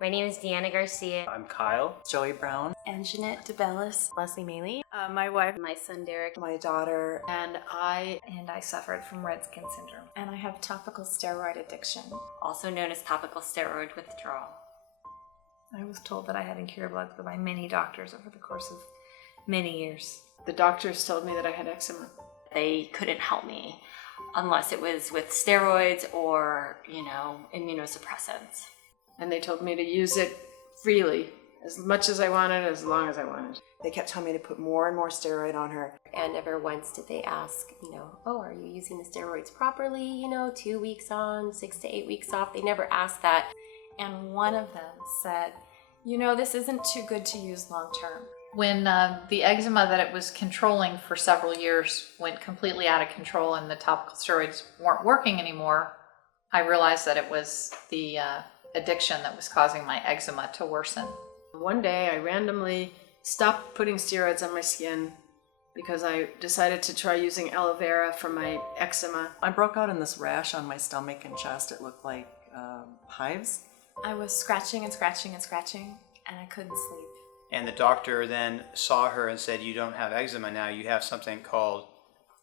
My name is Deanna Garcia. I'm Kyle. Joey Brown. And Jeanette DeBellis. Leslie Maley. My wife. My son Derek. My daughter. And I suffered from red skin syndrome. And I have topical steroid addiction. Also known as topical steroid withdrawal. I was told that I had incurable eczema by many doctors over the course of many years. The doctors told me that I had eczema. They couldn't help me unless it was with steroids or, immunosuppressants. And they told me to use it freely, as much as I wanted, as long as I wanted. They kept telling me to put more and more steroid on her. And never once did they ask, are you using the steroids properly? 2 weeks on, 6 to 8 weeks off. They never asked that. And one of them said, this isn't too good to use long term. When the eczema that it was controlling for several years went completely out of control and the topical steroids weren't working anymore, I realized that it was the addiction that was causing my eczema to worsen. One day I randomly stopped putting steroids on my skin because I decided to try using aloe vera for my eczema. I broke out in this rash on my stomach and chest. It looked like hives. I was scratching and scratching and scratching, and I couldn't sleep. And the doctor then saw her and said, you don't have eczema now, you have something called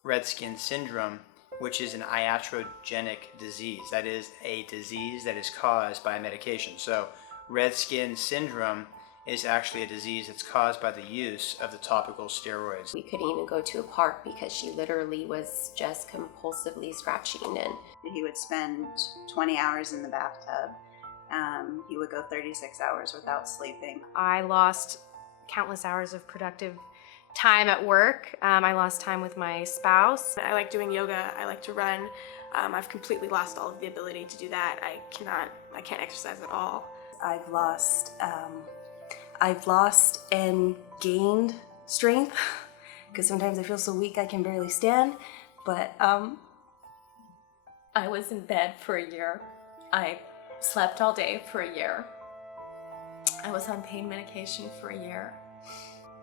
red skin syndrome, which is an iatrogenic disease. That is a disease that is caused by a medication. So red skin syndrome is actually a disease that's caused by the use of the topical steroids. We couldn't even go to a park because she literally was just compulsively scratching. And he would spend 20 hours in the bathtub. He would go 36 hours without sleeping. I lost countless hours of productive time at work. I lost time with my spouse. I like doing yoga. I like to run. I've completely lost all of the ability to do that. I can't exercise at all. I've lost and gained strength because sometimes I feel so weak I can barely stand. But I was in bed for a year. I slept all day for a year. I was on pain medication for a year.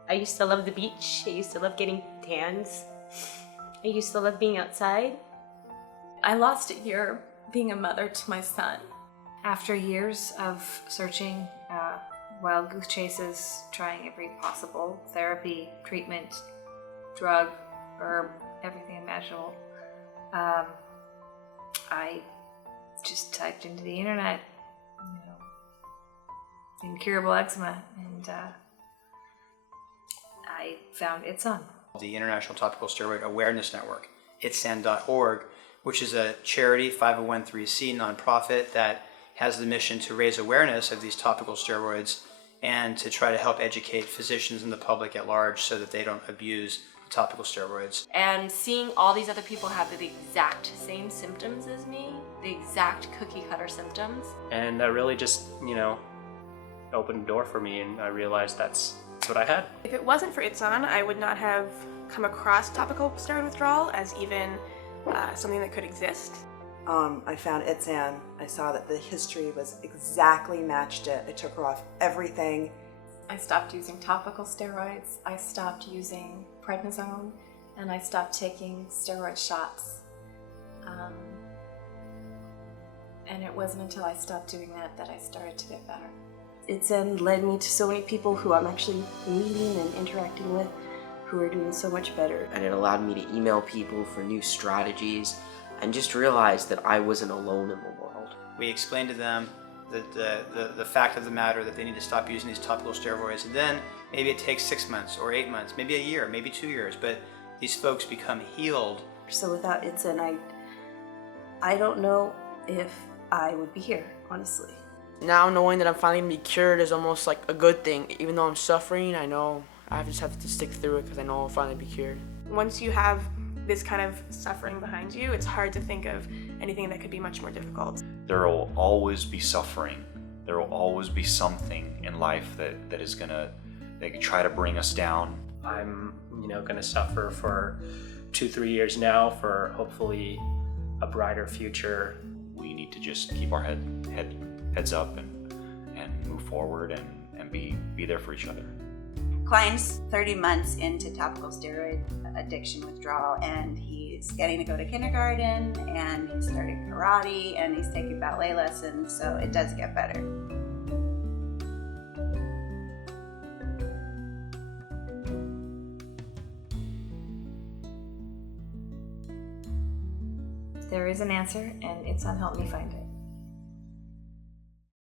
I used to love the beach. I used to love getting tans. I used to love being outside. I lost a year being a mother to my son. After years of searching, wild goose chases, trying every possible therapy, treatment, drug, herb, everything imaginable, I just typed into the internet, incurable eczema, and I found ITSAN. The International Topical Steroid Awareness Network, ITSAN.org, which is a charity 501(c) nonprofit that has the mission to raise awareness of these topical steroids and to try to help educate physicians and the public at large so that they don't abuse topical steroids. And seeing all these other people have the exact same symptoms as me, the exact cookie cutter symptoms. And that really just, opened a door for me, and I realized that's what I had. If it wasn't for ITSAN, I would not have come across topical steroid withdrawal as even something that could exist. I found ITSAN. I saw that the history was exactly matched it. I took her off everything. I stopped using topical steroids. I stopped using prednisone, and I stopped taking steroid shots. And it wasn't until I stopped doing that I started to get better. ITSAN led me to so many people who I'm actually meeting and interacting with who are doing so much better. And it allowed me to email people for new strategies and just realize that I wasn't alone in the world. We explained to them the fact of the matter that they need to stop using these topical steroids, and then maybe it takes 6 months or 8 months, maybe a year, maybe 2 years, but these folks become healed. So without ITSAN, I don't know if I would be here, honestly. Now knowing that I'm finally going to be cured is almost like a good thing. Even though I'm suffering, I know I just have to stick through it because I know I'll finally be cured. Once you have this kind of suffering behind you, it's hard to think of anything that could be much more difficult. There will always be suffering. There will always be something in life that is gonna try to bring us down. I'm, gonna suffer for 2-3 years now for hopefully a brighter future. We need to just keep our heads up and move forward and be there for each other. Klein's 30 months into topical steroid addiction withdrawal, and he's getting to go to kindergarten, and he's starting karate, and he's taking ballet lessons, so it does get better. there is an answer, and it's on Help Me Find It.